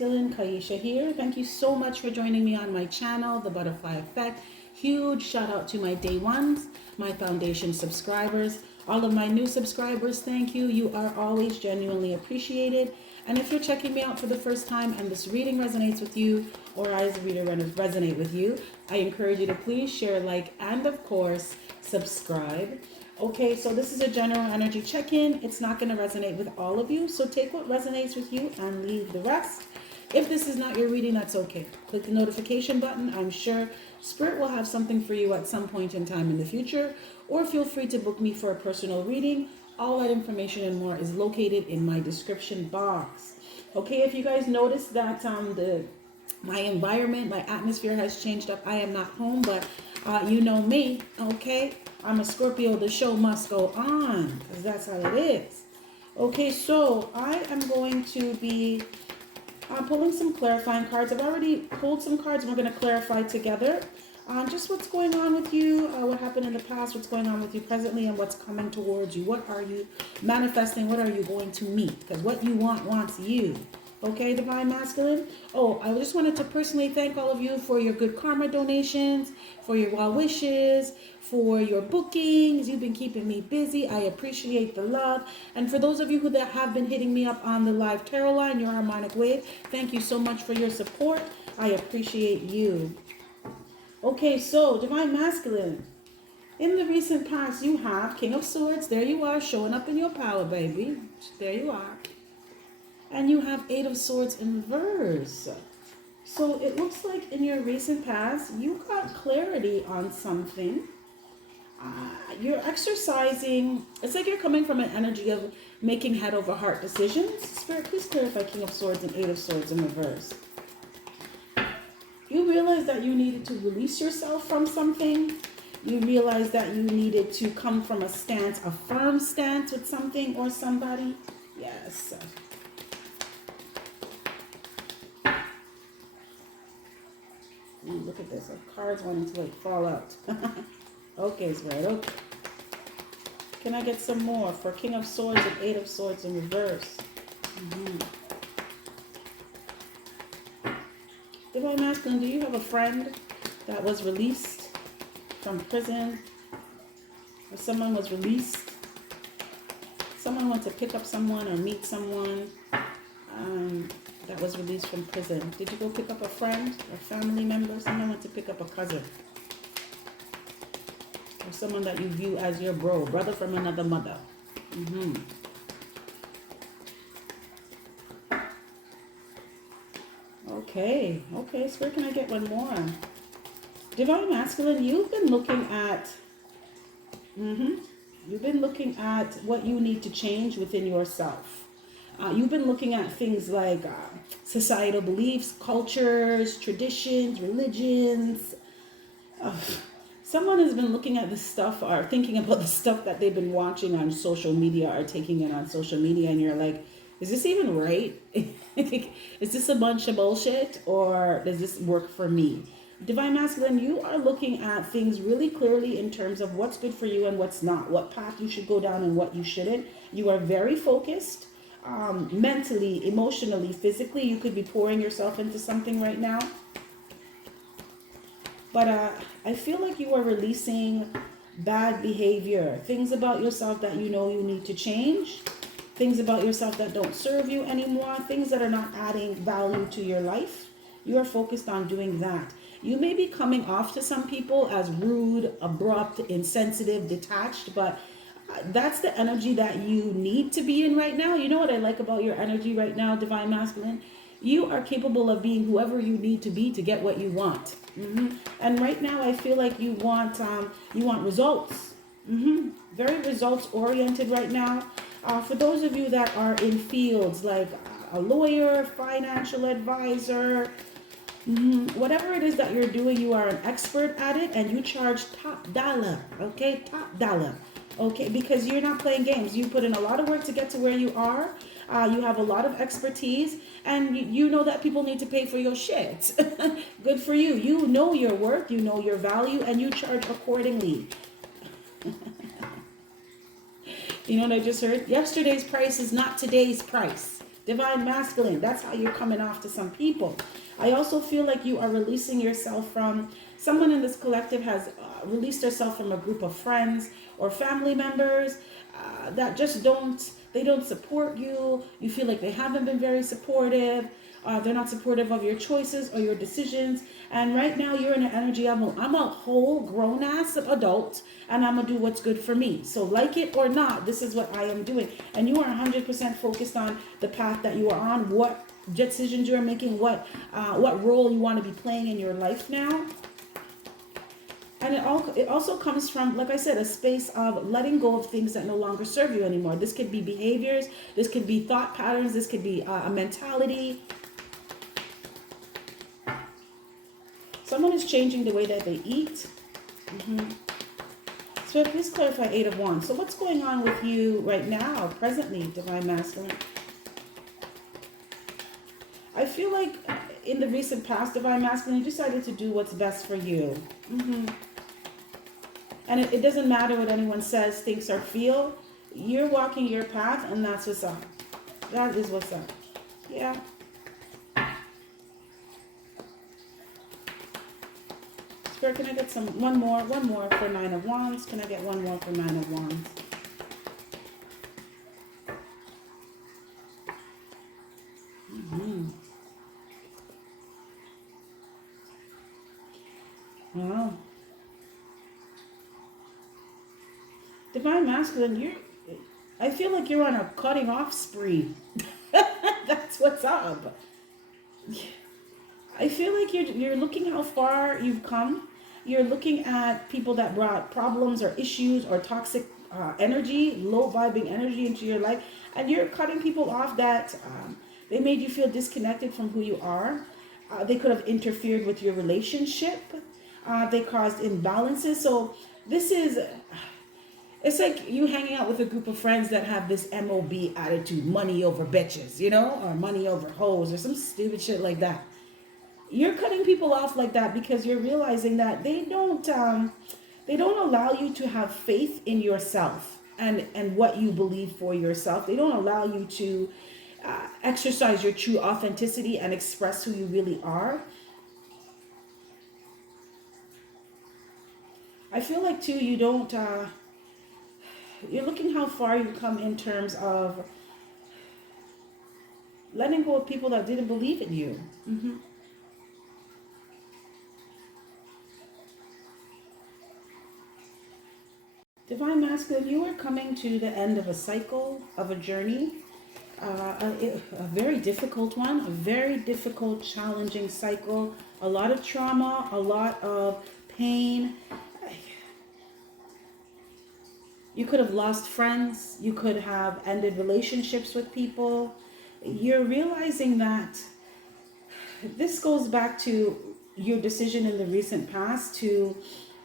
Masculine, Kaisha here. Thank you so much for joining me on my channel, The Butterfly Effect. Huge shout out to my day ones, my foundation subscribers, all of my new subscribers. Thank you. You are always genuinely appreciated. And if you're checking me out for the first time and this reading resonates with you, or I as a reader resonate with you, I encourage you to please share, like, and of course, subscribe. Okay, so this is a general energy check-in. It's not going to resonate with all of you, so take what resonates with you and leave the rest. If this is not your reading, that's okay. Click the notification button. I'm sure Spirit will have something for you at some point in time in the future, or feel free to book me for a personal reading. All that information and more is located in my description box. Okay, if you guys notice that my environment, my atmosphere has changed up. I am not home, but you know me, okay? I'm a Scorpio. The show must go on because that's how it is. Okay, so I am going to be pulling some clarifying cards. I've already pulled some cards. We're going to clarify together just what's going on with you, what happened in the past, what's going on with you presently, and what's coming towards you. What are you manifesting? What are you going to meet? Because what you want wants you. Okay, Divine Masculine. Oh, I just wanted to personally thank all of you for your good karma donations, for your well wishes, for your bookings. You've been keeping me busy. I appreciate the love. And for those of you who have been hitting me up on the live tarot line, your harmonic wave, thank you so much for your support. I appreciate you. Okay, so Divine Masculine. In the recent past, you have King of Swords. There you are, showing up in your power, baby. There you are. And you have Eight of Swords in reverse. So it looks like in your recent past, you got clarity on something. You're exercising. It's like you're coming from an energy of making head over heart decisions. Spirit, please clarify King of Swords and Eight of Swords in reverse. You realize that you needed to release yourself from something. You realize that you needed to come from a stance, a firm stance with something or somebody. Yes. Ooh, look at this. Our cards wanting to fall out. Okay, Spirit. Okay. Can I get some more for King of Swords and Eight of Swords in reverse? Divine Masculine, do you have a friend that was released from prison? Or someone was released? Someone went to pick up someone or meet someone that was released from prison. Did you go pick up a friend or family member? Someone went to pick up a cousin. Or someone that you view as your brother from another mother. Okay, Spirit, can I get one more? Divine Masculine, you've been looking at what you need to change within yourself. You've been looking at things like societal beliefs, cultures, traditions, religions. Someone has been looking at this stuff or thinking about the stuff that they've been watching on social media or taking it on social media, and you're like, is this even right? Is this a bunch of bullshit, or does this work for me? Divine Masculine, you are looking at things really clearly in terms of what's good for you and what's not, what path you should go down and what you shouldn't. You are very focused. Mentally, emotionally, physically. You could be pouring yourself into something right now, but I feel like you are releasing bad behavior, things about yourself that you know you need to change, things about yourself that don't serve you anymore, things that are not adding value to your life. You are focused on doing that. You may be coming off to some people as rude, abrupt, insensitive, detached, but that's the energy that you need to be in right now. You know what I like about your energy right now, Divine Masculine? You are capable of being whoever you need to be to get what you want. And right now, I feel like you want results. Very results oriented right now. For those of you that are in fields like a lawyer, financial advisor, whatever it is that you're doing, you are an expert at it, and you charge top dollar. Okay, top dollar. Okay, because you're not playing games. You put in a lot of work to get to where you are. You have a lot of expertise, and you know that people need to pay for your shit. Good for you. You know your worth, you know your value, and you charge accordingly. You know what I just heard? Yesterday's price is not today's price. Divine masculine, that's how you're coming off to some people. I also feel like you are releasing yourself from, someone in this collective has released herself from a group of friends or family members that just they don't support you. You feel like they haven't been very supportive. They're not supportive of your choices or your decisions. And right now you're in an energy of, I'm a whole grown ass adult and I'm going to do what's good for me. So like it or not, this is what I am doing. And you are 100% focused on the path that you are on, what decisions you're making, what role you want to be playing in your life now. And it also comes from, like I said, a space of letting go of things that no longer serve you anymore. This could be behaviors, this could be thought patterns, this could be a mentality. Someone is changing the way that they eat. So please clarify 8 of Wands. So what's going on with you right now, presently, Divine Masculine? I feel like in the recent past, Divine Masculine, you decided to do what's best for you. And it doesn't matter what anyone says, thinks, or feel. You're walking your path, and that's what's up. That is what's up. Yeah. Spirit, can I get one more for 9 of Wands? Can I get one more for 9 of Wands? Wow. Divine Masculine, I feel like you're on a cutting off spree. That's what's up. I feel like you're looking how far you've come. You're looking at people that brought problems or issues or toxic energy, low vibing energy into your life, and you're cutting people off that they made you feel disconnected from who you are. They could have interfered with your relationship. They caused imbalances. So this is, it's like you hanging out with a group of friends that have this MOB attitude, money over bitches, you know, or money over hoes or some stupid shit like that. You're cutting people off like that because you're realizing that they don't allow you to have faith in yourself and what you believe for yourself. They don't allow you to exercise your true authenticity and express who you really are. I feel like too, you don't, you're looking how far you've come in terms of letting go of people that didn't believe in you. Divine Masculine, you are coming to the end of a cycle, of a journey, a very difficult one, a very difficult, challenging cycle, a lot of trauma, a lot of pain. You could have lost friends, you could have ended relationships with people. You're realizing that this goes back to your decision in the recent past to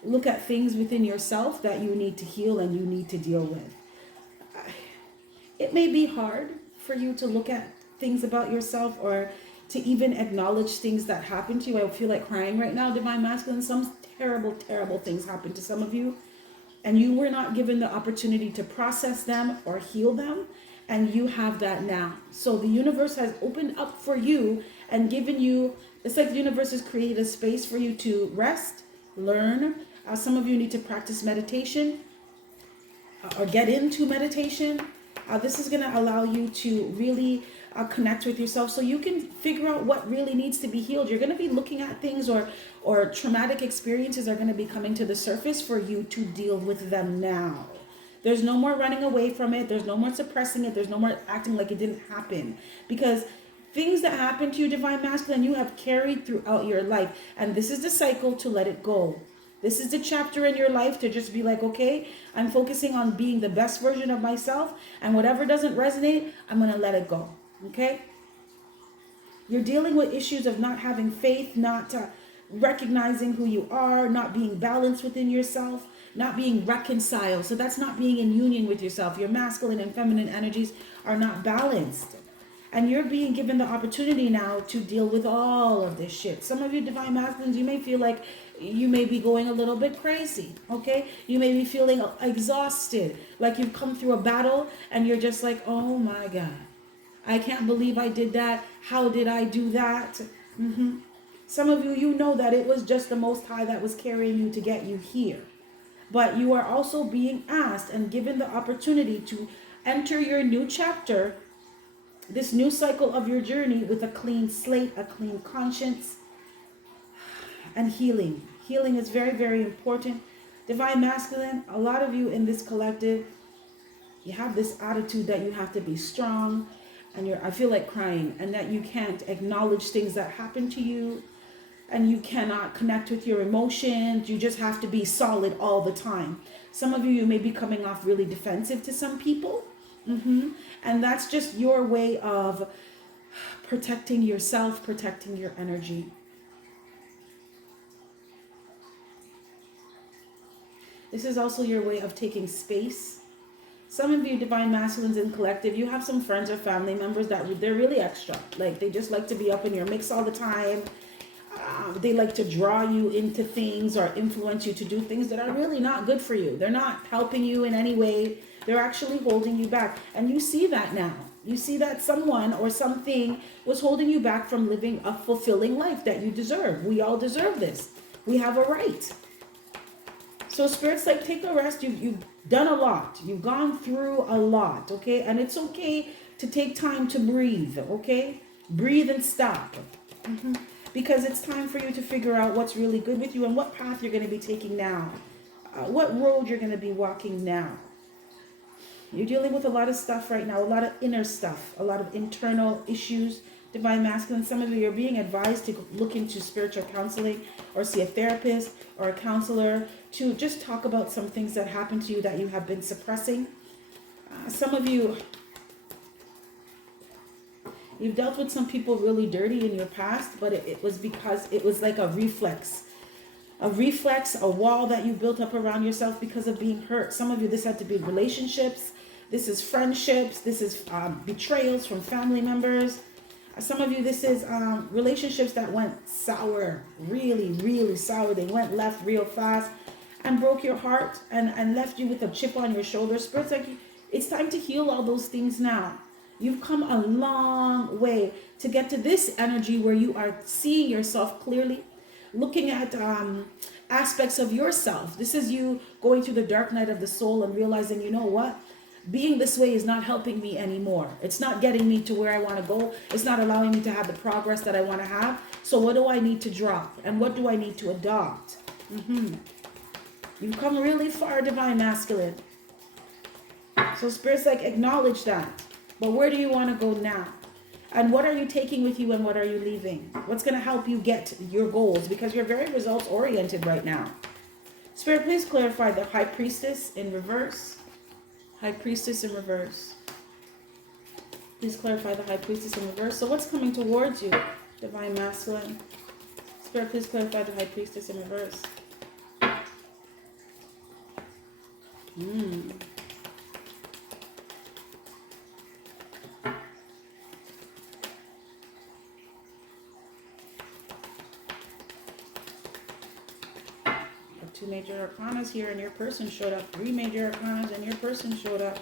look at things within yourself that you need to heal and you need to deal with. It may be hard for you to look at things about yourself or to even acknowledge things that happen to you. I feel like crying right now, Divine Masculine. Some terrible, terrible things happened to some of you, and you were not given the opportunity to process them or heal them, and you have that now. So the universe has opened up for you and given you, it's like the universe has created a space for you to rest, learn. Some of you need to practice meditation or get into meditation. This is going to allow you to really connect with yourself so you can figure out what really needs to be healed. You're going to be looking at things or traumatic experiences are going to be coming to the surface for you to deal with them now. There's no more running away from it. There's no more suppressing it. There's no more acting like it didn't happen, because things that happen to you, Divine Masculine, you have carried throughout your life. And this is the cycle to let it go. This is the chapter in your life to just be like, okay, I'm focusing on being the best version of myself, and whatever doesn't resonate, I'm going to let it go. Okay? You're dealing with issues of not having faith, not recognizing who you are, not being balanced within yourself, not being reconciled. So that's not being in union with yourself. Your masculine and feminine energies are not balanced. And you're being given the opportunity now to deal with all of this shit. Some of you Divine Masculines, you may feel like you may be going a little bit crazy, okay? You may be feeling exhausted, like you've come through a battle and you're just like, oh my God, I can't believe I did that. How did I do that? Some of you, you know that it was just the Most High that was carrying you to get you here. But you are also being asked and given the opportunity to enter your new chapter, this new cycle of your journey, with a clean slate, a clean conscience, and healing. Healing is very, very important. Divine Masculine, a lot of you in this collective, you have this attitude that you have to be strong, and I feel like crying, and that you can't acknowledge things that happen to you, and you cannot connect with your emotions. You just have to be solid all the time. Some of you, you may be coming off really defensive to some people. And that's just your way of protecting yourself, protecting your energy. This is also your way of taking space. Some of you Divine Masculines in collective, you have some friends or family members that they're really extra. Like they just like to be up in your mix all the time. They like to draw you into things or influence you to do things that are really not good for you. They're not helping you in any way. They're actually holding you back. And you see that now. You see that someone or something was holding you back from living a fulfilling life that you deserve. We all deserve this. We have a right. So Spirit's like, take a rest. You've done a lot. You've gone through a lot, okay? And it's okay to take time to breathe, okay? Breathe and stop. Because it's time for you to figure out what's really good with you and what path you're going to be taking now. What road you're going to be walking now. You're dealing with a lot of stuff right now, a lot of inner stuff, a lot of internal issues. Divine Masculine, some of you are being advised to look into spiritual counseling or see a therapist or a counselor to just talk about some things that happened to you that you have been suppressing. Some of you, you've dealt with some people really dirty in your past, but it was because it was like a reflex, a wall that you built up around yourself because of being hurt. Some of you, this had to be relationships. This is friendships. This is betrayals from family members. Some of you, this is relationships that went sour, really, really sour. They went left real fast and broke your heart and left you with a chip on your shoulder. Spirit's like, it's time to heal all those things now. You've come a long way to get to this energy where you are seeing yourself clearly, looking at aspects of yourself. This is you going through the dark night of the soul and realizing, you know what? Being this way is not helping me anymore. It's not getting me to where I want to go. It's not allowing me to have the progress that I want to have. So what do I need to drop? And what do I need to adopt? You've come really far, Divine Masculine. So Spirit's like, acknowledge that. But where do you want to go now? And what are you taking with you and what are you leaving? What's going to help you get your goals? Because you're very results oriented right now. Spirit, please clarify the High Priestess in reverse. High Priestess in reverse. Please clarify the High Priestess in reverse. So what's coming towards you, Divine Masculine? Spirit, please clarify the High Priestess in reverse. Two major arcanas here and your person showed up. Three major arcanas and your person showed up.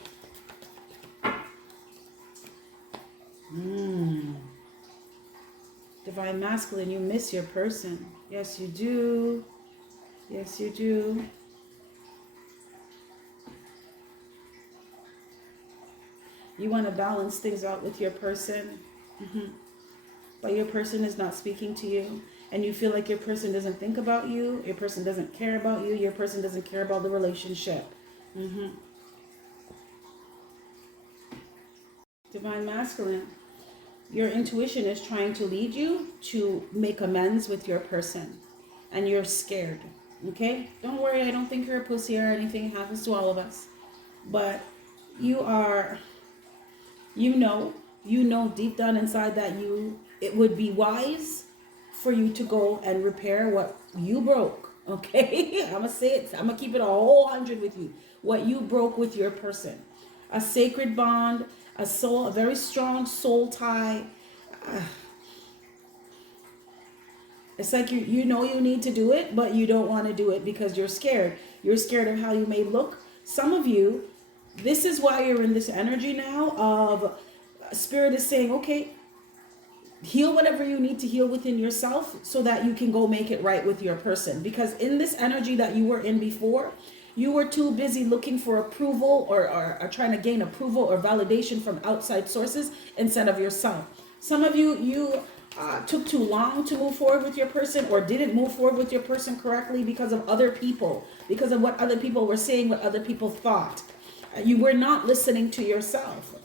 Divine Masculine, you miss your person. Yes, you do. Yes, you do. You want to balance things out with your person. But your person is not speaking to you. And you feel like your person doesn't think about you, your person doesn't care about you, your person doesn't care about the relationship. Divine Masculine, your intuition is trying to lead you to make amends with your person. And you're scared, okay? Don't worry, I don't think you're a pussy or anything. It happens to all of us. But you are, you know deep down inside that it would be wise for you to go and repair what you broke, okay? I'm going to say it. I'm going to keep it a whole 100 with you. What you broke with your person. A sacred bond, a very strong soul tie. It's like you know you need to do it, but you don't want to do it because you're scared. You're scared of how you may look. Some of you, this is why you're in this energy now of Spirit is saying, okay, heal whatever you need to heal within yourself so that you can go make it right with your person. Because in this energy that you were in before, you were too busy looking for approval or trying to gain approval or validation from outside sources instead of yourself. Some of you took too long to move forward with your person, or didn't move forward with your person correctly because of other people, because of what other people were saying, what other people thought. You were not listening to yourself.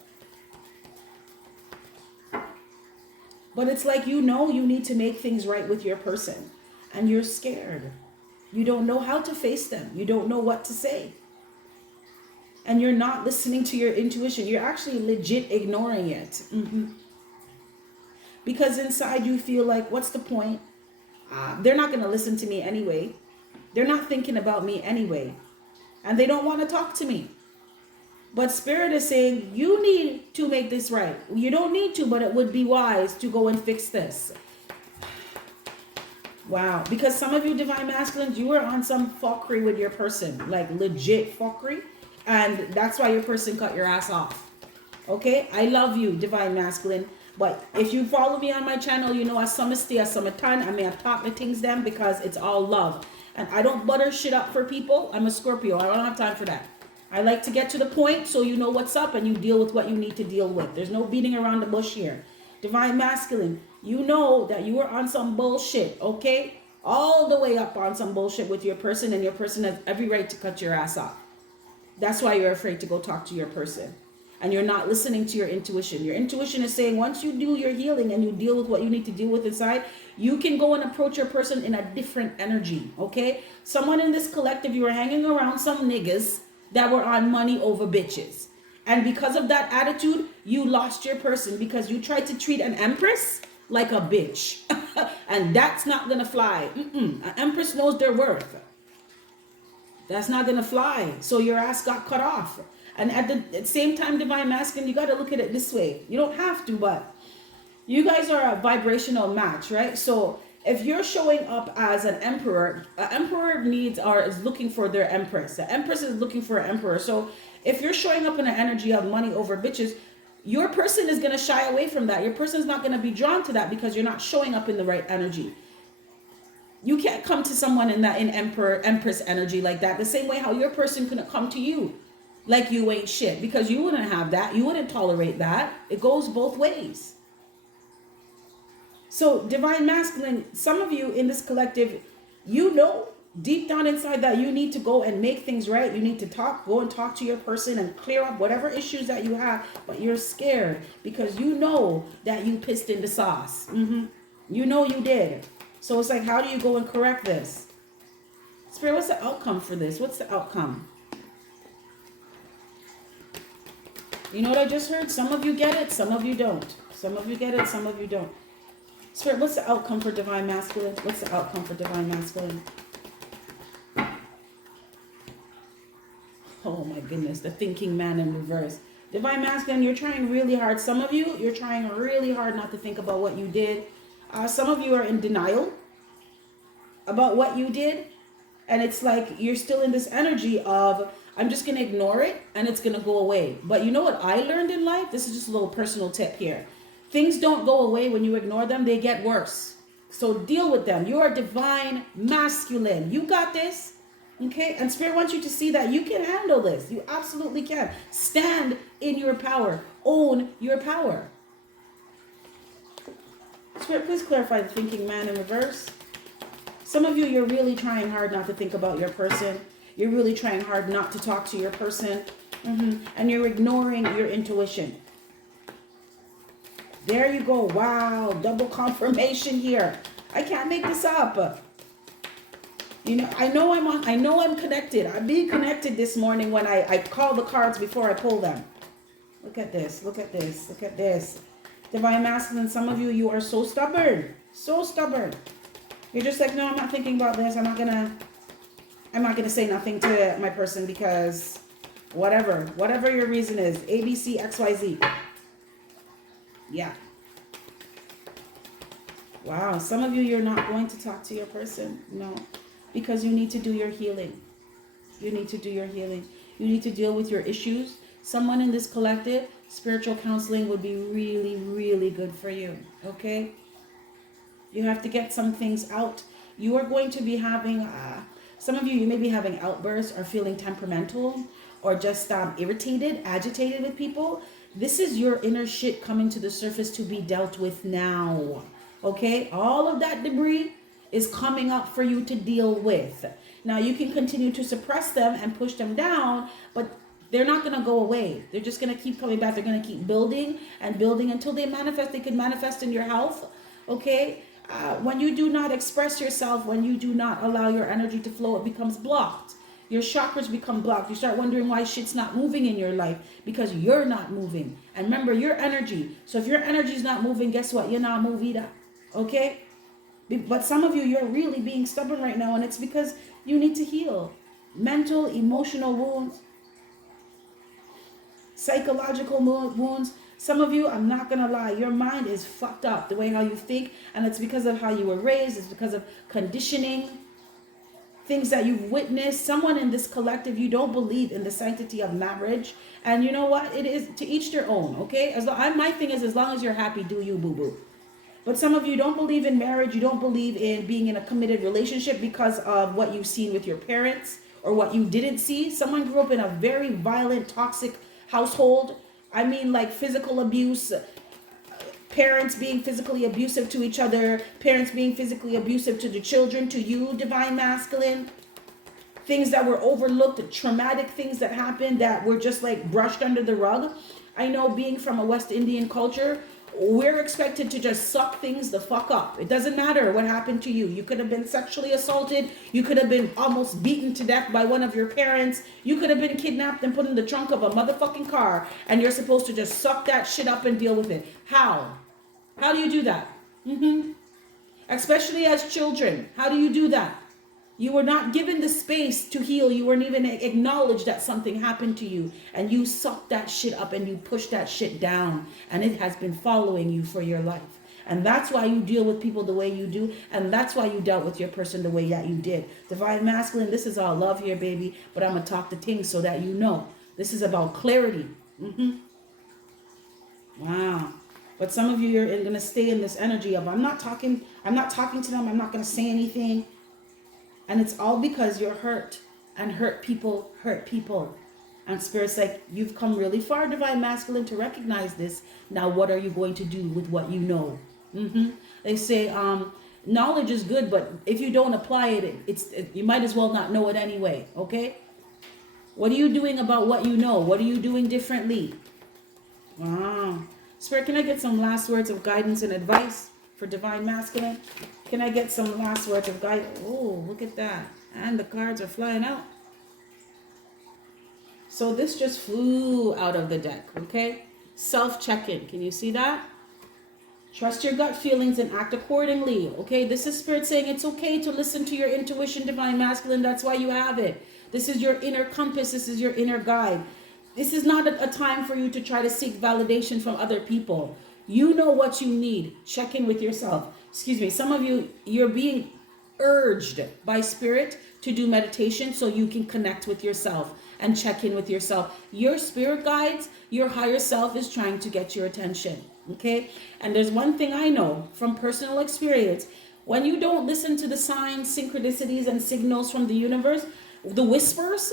But it's like, you need to make things right with your person, and you're scared. You don't know how to face them. You don't know what to say. And you're not listening to your intuition. You're actually legit ignoring it. Because inside you feel like, what's the point? They're not going to listen to me anyway. They're not thinking about me anyway. And they don't want to talk to me. But Spirit is saying, you need to make this right. You don't need to, but it would be wise to go and fix this. Wow. Because some of you Divine Masculines, you were on some fuckery with your person. Like legit fuckery. And that's why your person cut your ass off. Okay? I love you, Divine Masculine. But if you follow me on my channel, you know I some stay, some time. I may have talked the things them because it's all love. And I don't butter shit up for people. I'm a Scorpio. I don't have time for that. I like to get to the point so you know what's up and you deal with what you need to deal with. There's no beating around the bush here. Divine Masculine, you know that you are on some bullshit, okay? All the way up on some bullshit with your person, and your person has every right to cut your ass off. That's why you're afraid to go talk to your person. And you're not listening to your intuition. Your intuition is saying, once you do your healing and you deal with what you need to deal with inside, you can go and approach your person in a different energy, okay? Someone in this collective, you were hanging around some niggas that were on money over bitches. And because of that attitude, you lost your person because you tried to treat an empress like a bitch. And that's not gonna fly. An empress knows their worth. That's not gonna fly. So your ass got cut off. And at the same time, Divine Masculine, you got to look at it this way. You don't have to, but you guys are a vibrational match, right? So if you're showing up as an emperor is looking for their empress. The empress is looking for an emperor. So if you're showing up in an energy of money over bitches, your person is going to shy away from that. Your person's not going to be drawn to that because you're not showing up in the right energy. You can't come to someone in empress energy like that. The same way how your person couldn't come to you like you ain't shit, because you wouldn't have that. You wouldn't tolerate that. It goes both ways. So Divine Masculine, some of you in this collective, you know deep down inside that you need to go and make things right. You need to go and talk to your person and clear up whatever issues that you have, but you're scared because you know that you pissed in the sauce. You know you did. So it's like, how do you go and correct this? Spirit, what's the outcome for this? What's the outcome? You know what I just heard? Some of you get it, some of you don't. Some of you get it, some of you don't. Spirit, what's the outcome for Divine Masculine? What's the outcome for Divine Masculine? Oh my goodness, the thinking man in reverse. Divine Masculine, you're trying really hard. Some of you, you're trying really hard not to think about what you did. Some of you are in denial about what you did. And it's like you're still in this energy of, I'm just going to ignore it and it's going to go away. But you know what I learned in life? This is just a little personal tip here. Things don't go away when you ignore them. They get worse. So deal with them. You are Divine Masculine. You got this. Okay? And Spirit wants you to see that you can handle this. You absolutely can. Stand in your power. Own your power. Spirit, please clarify the thinking man in reverse. Some of you, you're really trying hard not to think about your person. You're really trying hard not to talk to your person. And you're ignoring your intuition. There you go. Wow. Double confirmation here. I can't make this up. You know, I know I'm connected. I'm being connected this morning when I call the cards before I pull them. Look at this. Look at this. Look at this. Divine Masculine, some of you, you are so stubborn. So stubborn. You're just like, no, I'm not thinking about this. I'm not gonna say nothing to my person because whatever your reason is, A, B, C, X, Y, Z. Yeah. Wow. Some of you, you're not going to talk to your person. No, because you need to do your healing. You need to do your healing. You need to deal with your issues. someone in this collective, spiritual counseling would be really, really good for you. Okay? You have to get some things out. You are going to be having, some of you may be having outbursts or feeling temperamental or just irritated, agitated with people. This is your inner shit coming to the surface to be dealt with now. Okay? All of that debris is coming up for you to deal with. Now, you can continue to suppress them and push them down, but they're not going to go away. They're just going to keep coming back. They're going to keep building and building until they manifest. They can manifest in your health. Okay? When you do not express yourself, when you do not allow your energy to flow, it becomes blocked. Your chakras become blocked. You start wondering why shit's not moving in your life, because you're not moving. And remember, your energy. So if your energy is not moving, guess what? You're not moving either. Okay? But some of you, you're really being stubborn right now, and it's because you need to heal. Mental, emotional wounds, psychological wounds. Some of you, I'm not going to lie, your mind is fucked up, the way how you think, and it's because of how you were raised. It's because of conditioning, things that you've witnessed. Someone in this collective, you don't believe in the sanctity of marriage, and you know what? It is to each their own, okay? My thing is, as long as you're happy, do you, boo-boo. But some of you don't believe in marriage. You don't believe in being in a committed relationship because of what you've seen with your parents or what you didn't see. Someone grew up in a very violent, toxic household. I mean, like physical abuse, parents being physically abusive to each other, parents being physically abusive to the children, to you, divine masculine. Things that were overlooked, traumatic things that happened that were just like brushed under the rug. I know, being from a West Indian culture, we're expected to just suck things the fuck up. It doesn't matter what happened to you. You could have been sexually assaulted. You could have been almost beaten to death by one of your parents. You could have been kidnapped and put in the trunk of a motherfucking car. And you're supposed to just suck that shit up and deal with it. How? How do you do that? Especially as children. How do you do that? You were not given the space to heal. You weren't even acknowledged that something happened to you. And you sucked that shit up and you pushed that shit down. And it has been following you for your life. And that's why you deal with people the way you do. And that's why you dealt with your person the way that you did. Divine masculine, this is all love here, baby. But I'm going to talk the things so that you know. This is about clarity. Wow. But some of you are going to stay in this energy of, I'm not talking to them. I'm not going to say anything. And it's all because you're hurt, and hurt people hurt people. And Spirit's like, you've come really far, divine masculine, to recognize this. Now, what are you going to do with what you know? They say, knowledge is good, but if you don't apply it, you might as well not know it anyway. Okay? What are you doing about what you know? What are you doing differently? Wow. Spirit, can I get some last words of guidance and advice for divine masculine? Can I get some last words of guidance? Oh, look at that. And the cards are flying out. So this just flew out of the deck, okay? Self-check-in. Can you see that? Trust your gut feelings and act accordingly, okay? This is Spirit saying it's okay to listen to your intuition, divine masculine. That's why you have it. This is your inner compass. This is your inner guide. This is not a time for you to try to seek validation from other people. You know what you need. Check in with yourself. Excuse me. Some of you, you're being urged by Spirit to do meditation so you can connect with yourself and check in with yourself. Your spirit guides, your higher self is trying to get your attention. Okay? And there's one thing I know from personal experience. When you don't listen to the signs, synchronicities, and signals from the universe, the whispers,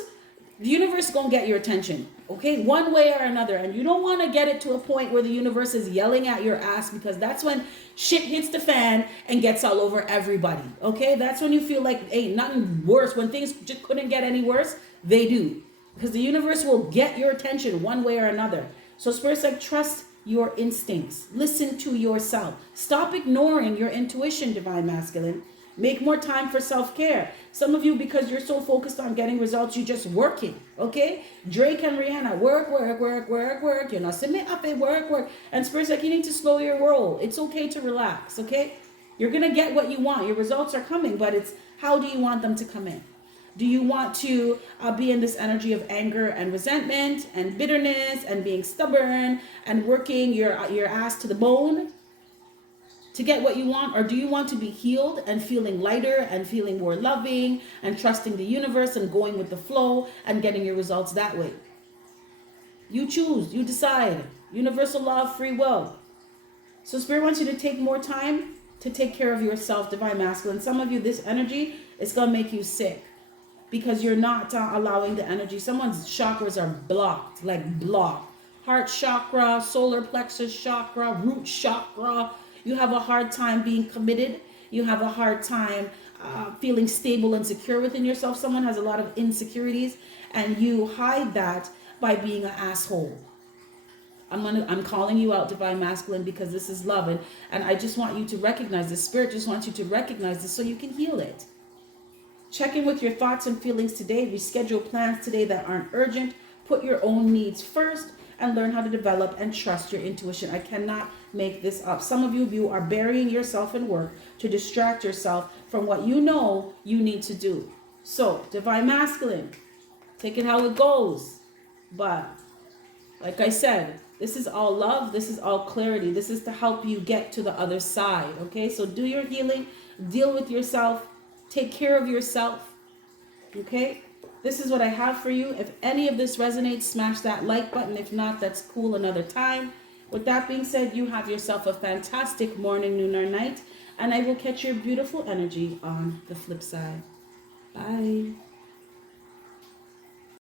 the universe is going to get your attention. Okay? One way or another. And you don't want to get it to a point where the universe is yelling at your ass, because that's when shit hits the fan and gets all over everybody. Okay? That's when you feel like ain't nothing worse. When things just couldn't get any worse, they do. Because the universe will get your attention one way or another. So Spirit's like, trust your instincts. Listen to yourself. Stop ignoring your intuition, divine masculine. Make more time for self-care. Some of you, because you're so focused on getting results, you're just working, okay? Drake and Rihanna, work, work, work, work, work. You know, submit up and work, work. And Spirit's like, you need to slow your roll. It's okay to relax, okay? You're going to get what you want. Your results are coming, but it's how do you want them to come in? Do you want to be in this energy of anger and resentment and bitterness and being stubborn and working your ass to the bone to get what you want? Or do you want to be healed and feeling lighter and feeling more loving and trusting the universe and going with the flow and getting your results that way? You choose, you decide. Universal law of free will. So Spirit wants you to take more time to take care of yourself, Divine Masculine. Some of you, this energy is going to make you sick because you're not allowing the energy. Someone's chakras are blocked, like blocked. Heart chakra, solar plexus chakra, root chakra. You have a hard time being committed. You have a hard time feeling stable and secure within yourself. Someone has a lot of insecurities and you hide that by being an asshole. I'm calling you out, Divine Masculine, because this is love. And I just want you to recognize this. Spirit just wants you to recognize this so you can heal it. Check in with your thoughts and feelings today. Reschedule plans today that aren't urgent. Put your own needs first and learn how to develop and trust your intuition. I cannot make this up. Some of you are burying yourself in work to distract yourself from what you know you need to do. So, Divine Masculine, take it how it goes. But, like I said, this is all love. This is all clarity. This is to help you get to the other side. Okay, so do your healing. Deal with yourself. Take care of yourself. Okay, this is what I have for you. If any of this resonates, smash that like button. If not, that's cool, another time. With that being said, you have yourself a fantastic morning, noon, or night. And I will catch your beautiful energy on the flip side. Bye.